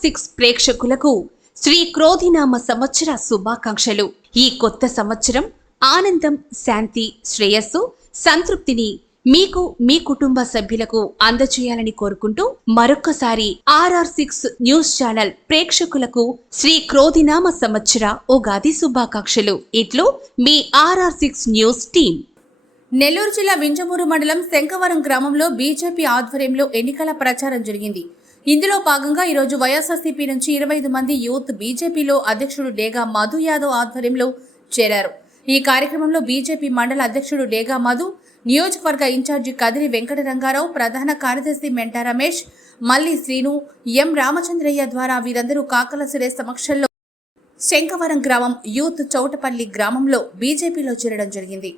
RR6 ప్రేక్షకులకు శ్రీ క్రోధినామ సంవత్సర శుభాకాంక్షలు. ఈ కొత్త సంవత్సరం ఆనందం, శాంతి, శ్రేయస్సు, సంతృప్తిని మీకు, మీ కుటుంబ సభ్యులకు అందజేయాలని కోరుకుంటూ మరొక్కసారి RR6 న్యూస్ ఛానల్ ప్రేక్షకులకు శ్రీ క్రోధినామ సంవత్సర ఉగాది శుభాకాంక్షలు. ఇట్లు మీ RR6 న్యూస్ టీం. నెల్లూరు జిల్లా వింజమూరు మండలం శంకవరం గ్రామంలో బీజేపీ ఆధ్వర్యంలో ఎన్నికల ప్రచారం జరిగింది. ఇందులో భాగంగా ఈరోజు వైఎస్ఆర్సీపీ నుంచి 25 మంది యూత్ బీజేపీలో అధ్యక్షుడు డేగా మధు యాదవ్ ఆధ్వర్యంలో చేరారు. ఈ కార్యక్రమంలో బీజేపీ మండల అధ్యక్షుడు డేగా మధు, నియోజకవర్గ ఇన్ఛార్జి కదిరి వెంకట రంగారావు, ప్రధాన కార్యదర్శి మెంటా రమేష్, మల్లి శ్రీను, ఎం రామచంద్రయ్య ద్వారా వీరందరూ కాకల సురేష్ సమక్షంలో శంకవరం గ్రామం యూత్ చౌటపల్లి గ్రామంలో బీజేపీలో చేరడం జరిగింది.